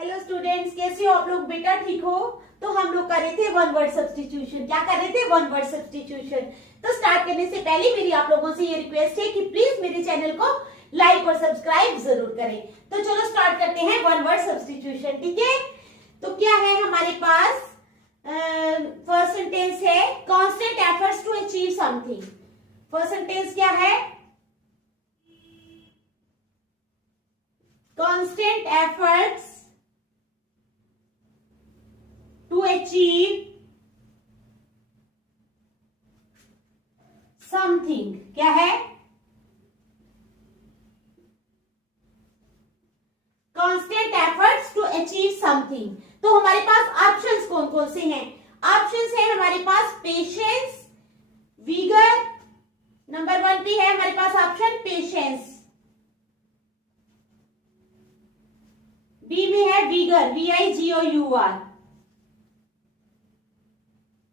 Hello students, कैसे हो आप लोग? बेटा ठीक हो? तो हम लोग कर रहे थे वन वर्ड सब्स्टिट्यूशन। क्या कर रहे थे? One word substitution. तो स्टार्ट करने से पहले मेरी आप लोगों से ये रिक्वेस्ट है कि प्लीज मेरे चैनल को लाइक और सब्सक्राइब जरूर करें। तो चलो स्टार्ट करते हैं वन वर्ड सब्स्टिट्यूशन। ठीक है, तो क्या है हमारे पास? फर्स्ट सेंटेंस है constant efforts to achieve something. First sentence क्या है? Constant efforts to achieve something। क्या है? constant efforts to achieve something। तो हमारे पास ऑप्शंस कौन कौन से हैं? ऑप्शंस है हमारे पास पेशेंस, विगर। नंबर 1 पे है हमारे पास ऑप्शन पेशेंस, बी में है विगर, VIGOUR।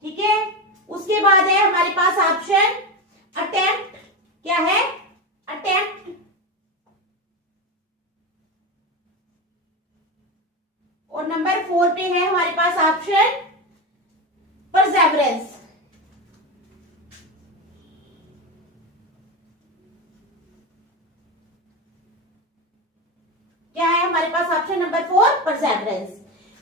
ठीक है, उसके बाद है हमारे पास ऑप्शन अटेम्प्ट। क्या है? अटेम्प्ट। और नंबर 4 पे है हमारे पास ऑप्शन परसेवरेंस। क्या है हमारे पास ऑप्शन नंबर 4? परसेवरेंस।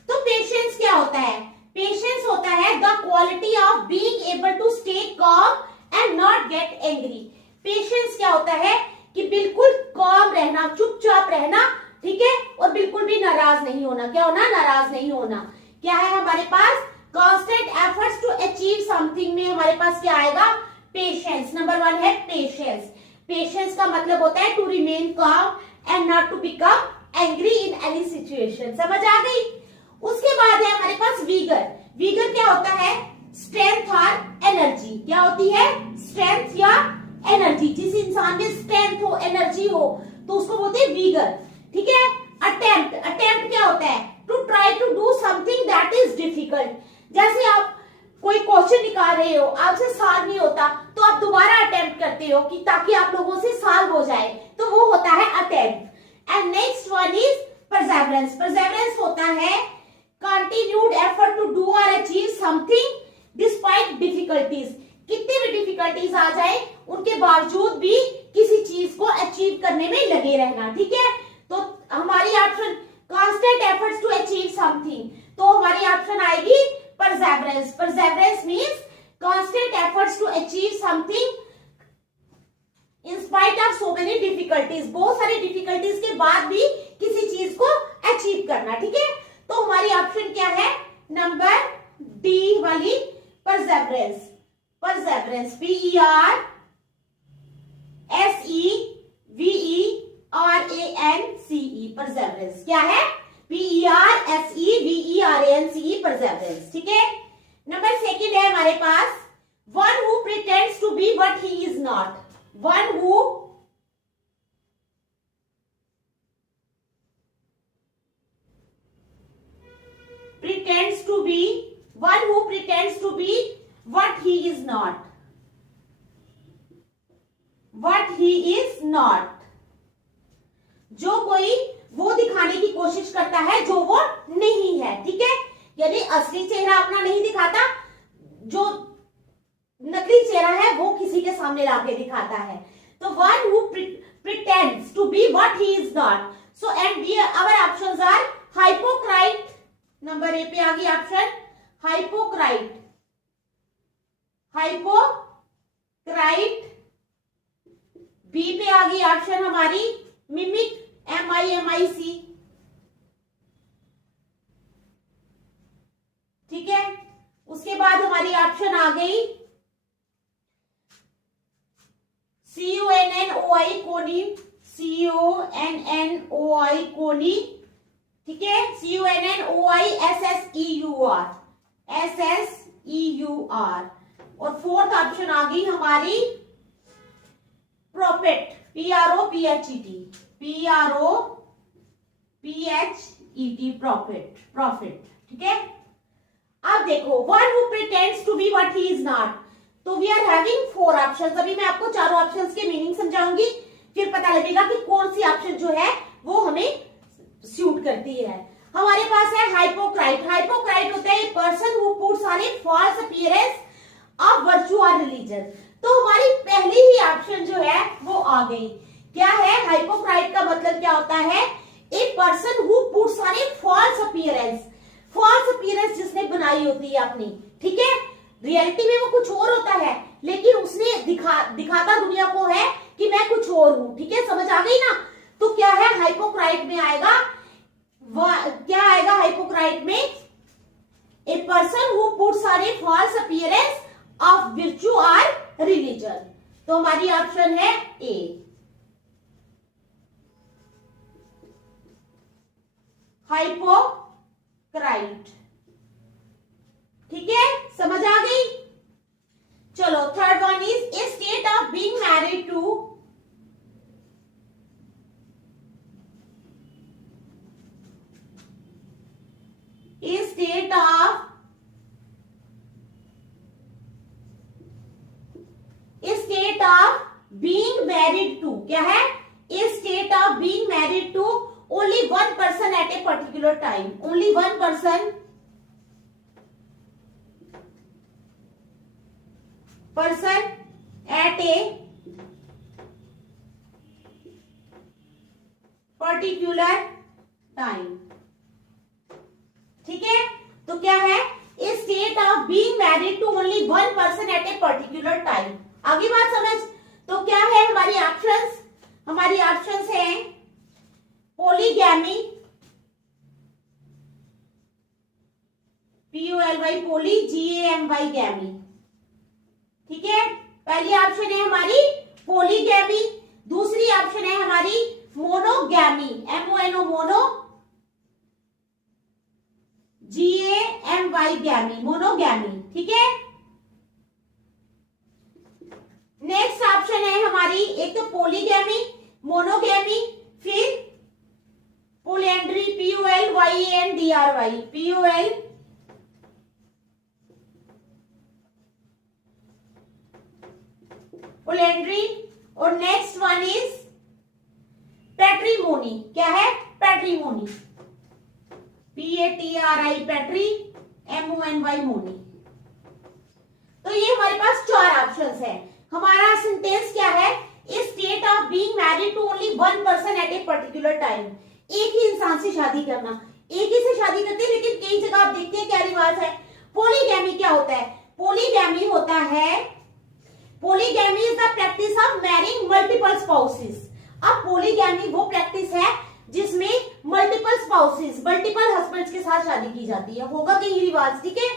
तो पेशेंस क्या होता है? पेशेंस होता है the quality of being able to stay calm and not get angry. Patience क्या होता है? कि बिल्कुल कॉम रहना, चुपचाप रहना, ठीक है, और बिल्कुल भी नाराज नहीं होना। क्या होना? नाराज नहीं होना। क्या है हमारे पास? Constant efforts to achieve something में हमारे पास क्या आएगा? पेशेंस। नंबर 1 है पेशेंस। पेशेंस का मतलब होता है to remain calm and not to become angry in any situation. समझ आ गई? उसके बाद है हमारे पास विगर। विगर क्या होता है? स्ट्रेंथ और एनर्जी। क्या होती है? स्ट्रेंथ या एनर्जी। जिस इंसान में स्ट्रेंथ हो, एनर्जी हो, तो उसको बोलते हैं विगर। ठीक है। अटेम्प्ट। अटेम्प्ट क्या होता है? To try to do something that is difficult. जैसे आप कोई क्वेश्चन निकाल रहे हो, आपसे सॉल्व नहीं होता, तो आप दोबारा अटेम्प्ट करते हो कि ताकि आप लोगों से सॉल्व हो जाए, तो वो होता है attempt. And next one is Perseverance. Perseverance होता है continued effort to do or achieve something despite difficulties। कितनी भी डिफिकल्टीज आ जाए, उनके बावजूद भी किसी चीज को अचीव करने में लगे रहना। ठीक है, तो हमारी option constant efforts to achieve something, तो हमारी ऑप्शन आएगी perseverance. Perseverance means constant efforts to achieve something in spite of so many difficulties. बहुत सारी डिफिकल्टीज के बाद भी किसी चीज को अचीव करना। ठीक है, तो हमारी ऑप्शन क्या है? नंबर डी वाली परसेवरेंस। Perseverance, PERSEVERANCE। परसेवरेंस क्या है? PERSEVERANCE perseverance. ठीक है। नंबर 2 है हमारे पास one who pretends to be what he is not. One who pretends to be, one who pretends to be what he is not। what he is not, जो कोई वो दिखाने की कोशिश करता है जो वो नहीं है। ठीक है, यानी असली चेहरा अपना नहीं दिखाता, जो नकली चेहरा है वो किसी के सामने लाके दिखाता है। तो one who pretends to be what he is not। so and we our options are hypocrite। Number A पे आ गई ऑप्शन हाइपोक्राइट। हाइपोक्राइट। बी पे आ गई ऑप्शन हमारी मिमिक, MIMIC। ठीक है, उसके बाद हमारी ऑप्शन आ गई CONNOI कोनी, CONNOI कोनी। ठीक है, CONNOI SSEUR। और फोर्थ ऑप्शन आ गई हमारी प्रॉफिट, PROPHET, प्रॉफिट। प्रॉफिट। ठीक है, अब देखो one who pretends to be what he is not. तो वी आर हैविंग 4 ऑप्शंस। अभी मैं आपको चारों ऑप्शंस के मीनिंग समझाऊंगी, फिर पता लगेगा कि कौन सी ऑप्शन जो है वो हमें सूट करती है। हमारे पास है हाइपोक्राइट। हाइपोक्राइट होता है person who puts on a false appearance of virtue और रिलीजन। तो हमारी पहली ही ऑप्शन जो है वो आ गई। क्या है हाइपोक्राइट का मतलब क्या होता है? A person who puts on a false appearance. False appearance जिसने बनाई होती है अपनी, ठीक है, रियलिटी में वो कुछ और होता है, लेकिन उसने दिखाता दुनिया को है कि मैं कुछ और हूं। ठीक है, समझ आ गई ना? तो क्या है हाइपोक्राइट में आएगा, क्या आएगा हाइपोक्राइट में? A person who puts on a false appearance of virtue और रिलीजन। तो हमारी ऑप्शन है ए, हाइपोक्राइट। ठीक है, समझ आ गई? चलो third one is a state of being married to a state of being married to. क्या है? A state of being married to only one person at a particular time. Only one person at a particular time. ठीक है, तो क्या है? A state of being married to only one person at a particular time. आगे बात समझ? तो क्या है हमारी ऑप्शंस? हमारी ऑप्शंस हैं पोलीगैमी, POLY पोली, GAMY गैमी। ठीक है, पहली ऑप्शन है हमारी पोलीगैमी, दूसरी ऑप्शन है हमारी monogamy, MONO mono, GAMY गैमी, monogamy. ठीक है, नेक्स्ट ऑप्शन है हमारी एक तो पोलीगैमी, मोनोगैमी, फिर पोलिएंड्री, POLYANDRY, पोलिएंड्री। और नेक्स्ट वन इज पैट्रीमोनी। क्या है? पैट्रीमोनी, PATRI पैट्री, MONY मोनी। तो ये हमारे पास चार ऑप्शंस है। हमारा सेंटेंस क्या है? A state of being married to only one person at a particular time. एक ही इंसान से शादी करना, एक ही से शादी करते हैं, लेकिन कई जगह आप देखते हैं क्या रिवाज है। पोलीगैमी क्या होता है? पोलीगैमी होता है, polygamy is the practice of marrying multiple spouses. अब पोलीगैमी वो प्रैक्टिस है जिसमें मल्टीपल स्पाउसेस, मल्टीपल हस्बैंड्स के साथ शादी की जाती है। होगा कहीं रिवाज, ठीक है?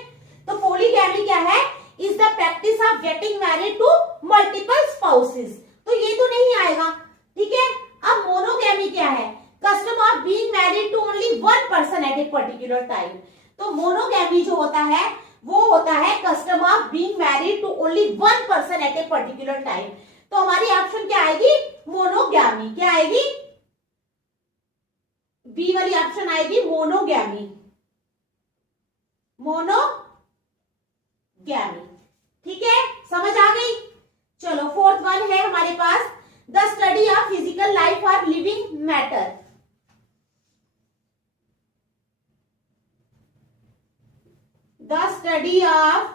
तो पोलीगैमी क्या है? Is the practice of getting married to multiple spouses. तो ये तो नहीं आएगा, ठीक है? अब मोनोगैमी क्या है? Custom of being married to only one person at a particular time. तो मोनोगैमी जो होता है वो होता है custom of being married to only one person at a particular time. तो हमारी ऑप्शन क्या आएगी? मोनोगैमी। क्या आएगी? बी वाली ऑप्शन आएगी मोनोगैमी, मोनोगैमी। ठीक है, समझ आ गई? चलो फोर्थ वन है हमारे पास the study of physical life और living matter. The study of,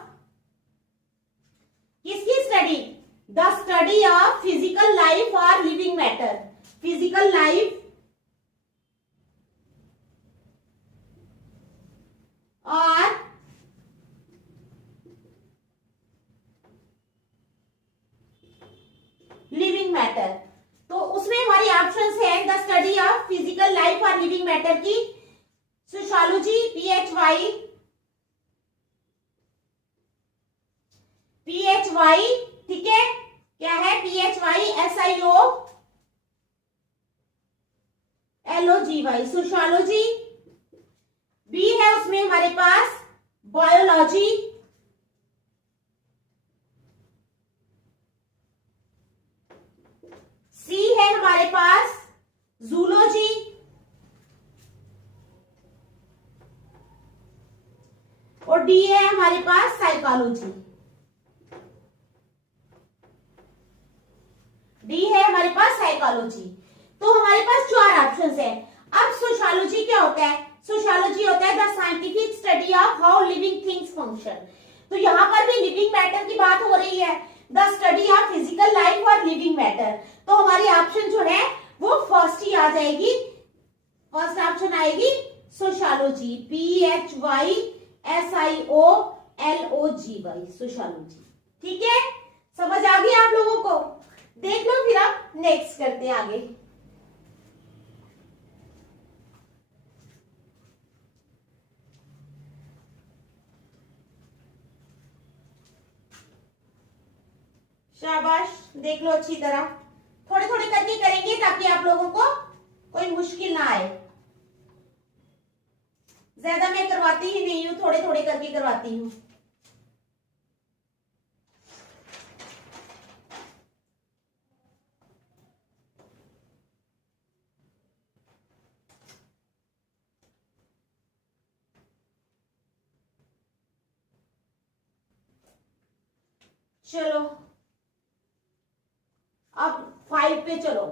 किसकी स्टडी? The study of physical life और लिविंग मैटर। फिजिकल लाइफ और लिविंग मैटर। तो उसमें हमारी ऑप्शंस है the study of physical life और लिविंग मैटर की सोशियोलॉजी, PHY, ठीक है? क्या है? PHY SIOLOGY, sociology. बी है उसमें हमारे पास बायोलॉजी, सी है हमारे पास जूलॉजी, और डी है हमारे पास साइकोलॉजी। डी है हमारे पास साइकोलॉजी। तो हमारे पास चार ऑप्शंस है। अब सोशियोलॉजी क्या होता है? सोशियोलॉजी रही है, the study of physical life और लिविंग मैटर। तो हमारी ऑप्शन जो है वो फर्स्ट ही आ जाएगी, फर्स्ट ऑप्शन आएगी सोशियोलॉजी, PHYSIOLOGY, सोशियोलॉजी। ठीक है, समझ आ गई आप लोगों को? देख लो फिर आप नेक्स्ट करते हैं आगे। शाबाश, देख लो अच्छी तरह, थोड़े थोड़े करके करेंगे ताकि आप लोगों को कोई मुश्किल ना आए। ज्यादा मैं करवाती ही नहीं हूं, थोड़े थोड़े करके करवाती हूं। चलो अब 5 पे चलो।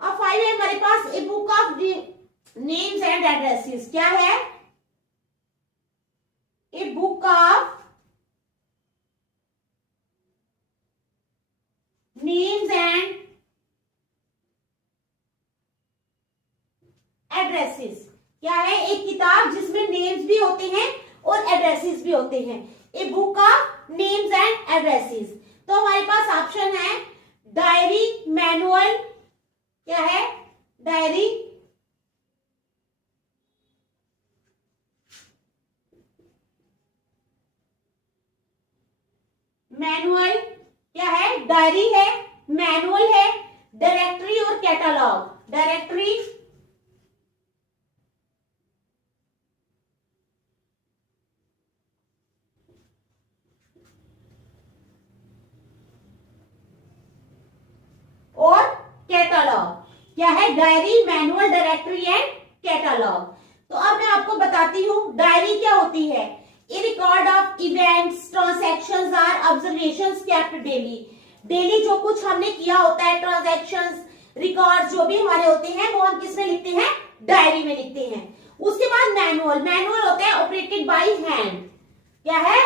अब 5 है हमारे पास, a book of names and addresses. क्या है? A book of names and addresses. क्या है? एक किताब जिसमें नेम्स भी होते हैं और एड्रेसेस भी होते हैं। ए book of names and addresses. तो हमारे पास ऑप्शन है डायरी, मैनुअल, क्या है? डायरी, मैनुअल, क्या है? डायरी है, मैनुअल है, डायरेक्टरी और कैटलॉग। डायरेक्टरी, और कैटलॉग। क्या है? Diary, manual, directory and catalogue. तो अब मैं आपको बताती हूं डायरी क्या होती है। ए रिकॉर्ड ऑफ इवेंट्स, ट्रांजैक्शंस और ऑब्जर्वेशंस केप्ट डेली। डेली जो कुछ हमने किया होता है, ट्रांजैक्शंस, रिकॉर्ड जो भी हमारे होते हैं, वो हम किस में लिखते हैं? डायरी में लिखते हैं। उसके बाद मैनुअल, मैनुअल होता है ऑपरेटेड बाय हैंड। क्या है?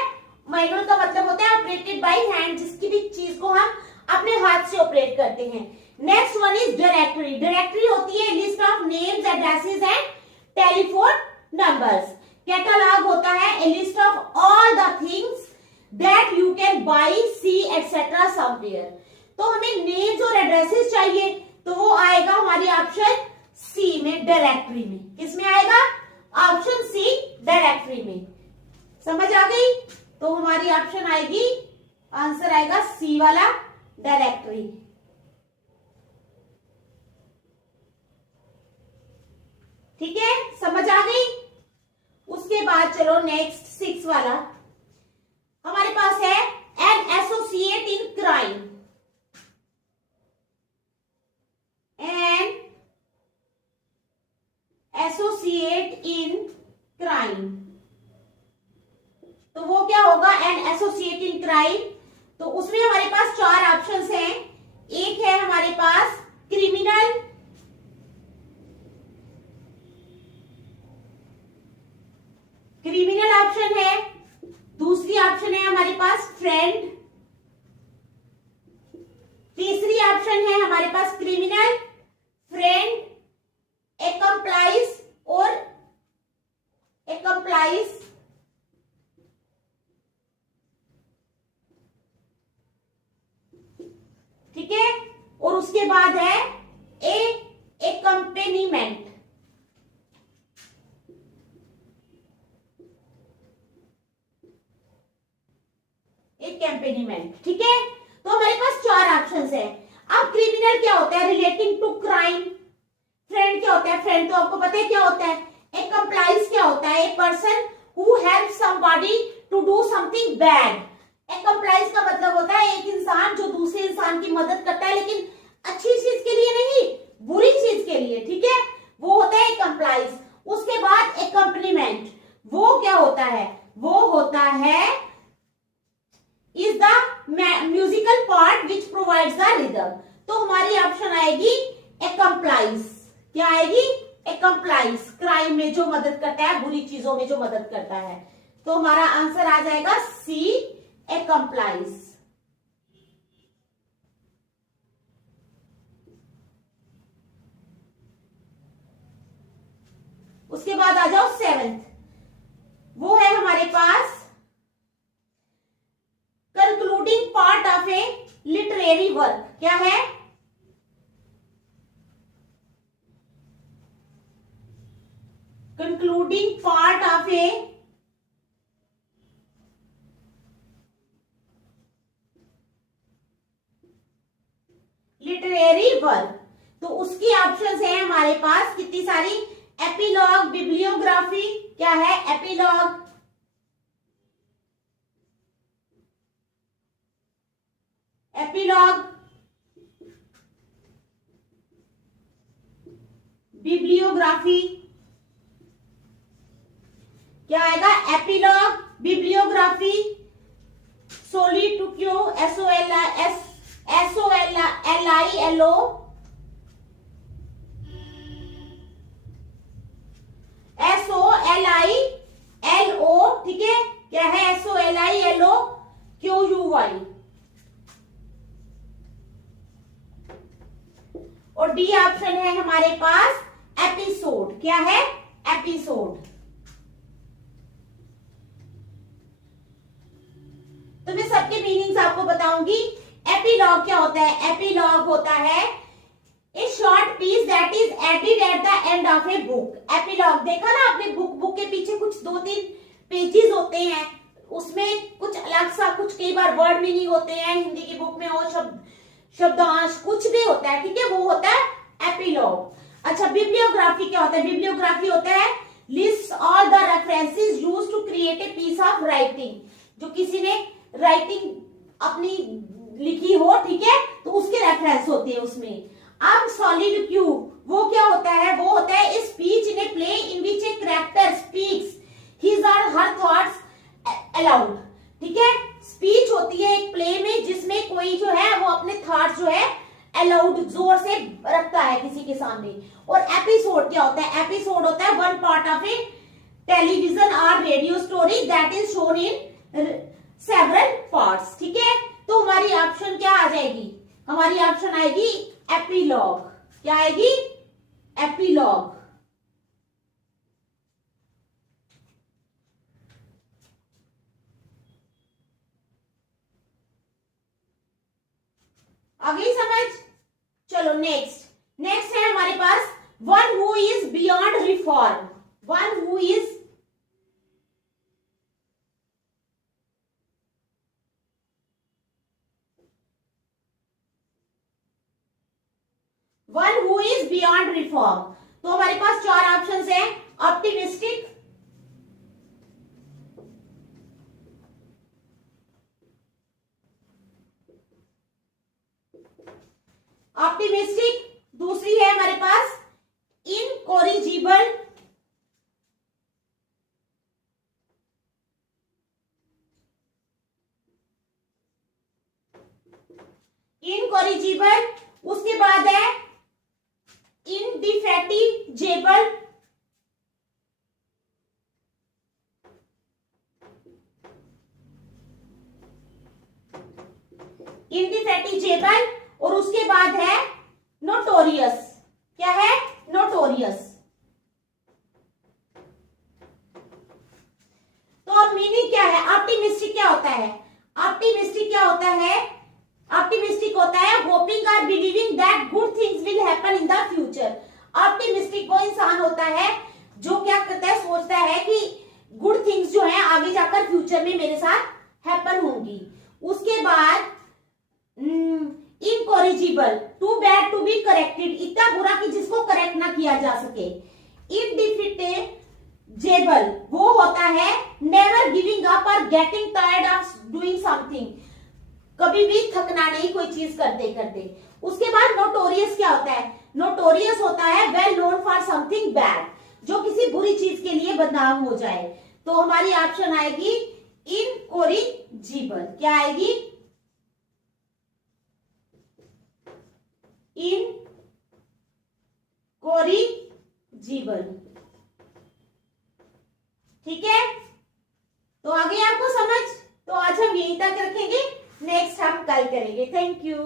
मैनुअल का मतलब होता है ऑपरेटेड बाय हैंड, जिसकी भी चीज को हम अपने हाथ से ऑपरेट करते हैं। Next one is directory. Directory होती है list of names, addresses and telephone numbers. Catalogue होता है a list of all the things that you can buy, see etcetera somewhere. तो हमें नेम्स और एड्रेसेस चाहिए, तो वो आएगा हमारी ऑप्शन सी में, डायरेक्टरी में। किसमें आएगा? ऑप्शन सी, डायरेक्टरी में। समझ आ गई? तो हमारी ऑप्शन आएगी, आंसर आएगा सी वाला, डायरेक्टरी। ठीक है, समझ आ गई? उसके बाद चलो नेक्स्ट 6 वाला हमारे पास है an associate in crime. An associate in crime, तो वो क्या होगा? An associate in crime. तो उसमें हमारे पास 4 ऑप्शंस हैं। एक है हमारे पास क्रिमिनल, क्रिमिनल ऑप्शन है। दूसरी ऑप्शन है हमारे पास फ्रेंड। तीसरी ऑप्शन है हमारे पास क्रिमिनल, फ्रेंड, एक्कम्प्लाइज और एक्कम्प्लाइज। ठीक है, और उसके बाद है एक्कम्पेनीमेंट। एक्कम्पेनीमेंट। ठीक है, तो हमारे पास 4 ऑप्शंस है। अब क्रिमिनल क्या होता है? Relating to crime. फ्रेंड क्या होता है? फ्रेंड तो आपको पता है क्या होता है। एक्कम्प्लाइज क्या होता है? A person who help somebody to do something bad. Accomplice का मतलब होता है एक इंसान जो दूसरे इंसान की मदद करता है, लेकिन अच्छी चीज के लिए नहीं, बुरी चीज के लिए, ठीक है, वो होता है एक्कम्प्लाइज। उसके बाद एक्कम्पनीमेंट, वो क्या होता है? वो होता है is the musical part which provides the rhythm. तो हमारी ऑप्शन आएगी एक्कम्प्लाइज। क्या आएगी? एक्कम्प्लाइज। क्राइम में जो मदद करता है, बुरी चीजों में जो मदद करता है। तो हमारा आंसर आ जाएगा सी, एक्कम्प्लाइज। उसके बाद आ जाओ सेवेंथ, वो है हमारे पास concluding part of a literary work. क्या है? Concluding part of a literary work. तो उसकी ऑप्शंस है हमारे पास कितनी सारी? एपिलॉग, बिब्लियोग्राफी, क्या है? एपिलॉग, एपिलॉग, बिब्लियोग्राफी, क्या आएगा? एपिलॉग, बिब्लियोग्राफी, सोलिटुक्यो, SOLILO, ठीक है, क्या है? SOLILOQUY। और डी ऑप्शन है हमारे पास एपिसोड। क्या है? एपिसोड। तो मैं सबके मीनिंग्स आपको बताऊंगी। एपिलॉग क्या होता है? एपिलॉग होता है a short piece that is added at the end of a book. Epilogue देखा ना आपने? बुक के पीछे कुछ 2-3 पेजेस होते हैं, उसमें कुछ अलग सा, कुछ कई बार वर्ड मीनिंग होते हैं हिंदी की बुक में, और शब्दांश कुछ भी होता है, ठीक है, वो होता है एपिलॉग। अच्छा, बिब्लियोग्राफी क्या होता है? बिब्लियोग्राफी होता है list all the references used to create a piece of writing. जो किसी ने राइटिंग अपनी लिखी हो, ठीक है, तो उसके रेफरेंस होते हैं उसमें। अब सॉलिलोक्यू वो क्या होता है? वो होता है a speech in a play in which a character speaks his और हर थॉट्स अलाउड। ठीक है, स्पीच होती है एक प्ले में जिसमें कोई जो है वो अपने थॉट्स जो है अलाउड जोर से रखता है किसी के सामने। और एपिसोड क्या होता है? एपिसोड होता है one part of a television और radio story that is shown in several parts. ठीक है, तो हमारी ऑप्शन क्या आ जाएगी? हमारी ऑप्शन आएगी एपिलॉग। क्या आएगी? एपिलॉग। आ गई समझ? चलो नेक्स्ट है हमारे पास one who is beyond reform. One who is beyond reform. तो हमारे पास 4 ऑप्शंस हैं। ऑप्टिमिस्टिक, दूसरी है हमारे पास इनकॉरिजिबल, उसके बाद है इंडिफेटिजेबल, और उसके बाद है नोटोरियस। क्या है? नोटोरियस। तो अब मीनिंग क्या है? ऑप्टिमिस्टिक क्या होता है? ऑप्टिमिस्टिक होता है होपिंग और believing that good things will happen in the future. Optimistic वो इंसान होता है जो क्या करता है, सोचता है कि गुड थिंग्स जो है आगे जाकर फ्यूचर में मेरे साथ हैपन होंगी। उसके बाद incorrigible, too bad to be corrected, इतना बुरा कि जिसको करेक्ट ना किया जा सके। इनडिफिटेजेबल, वो होता है नेवर गिविंग अप और getting tired of doing something, कभी भी थकना नहीं कोई चीज करते करते। उसके बाद नोटोरियस क्या होता है? नोटोरियस होता है well known for something bad, जो किसी बुरी चीज के लिए बदनाम हो जाए। तो हमारी ऑप्शन आएगी इनकॉरिजिबल। क्या आएगी? इनकॉरिजिबल। ठीक है, तो आगे आपको समझ, तो आज हम यहीं तक रखेंगे, नेक्स्ट हम कल करेंगे। Thank you.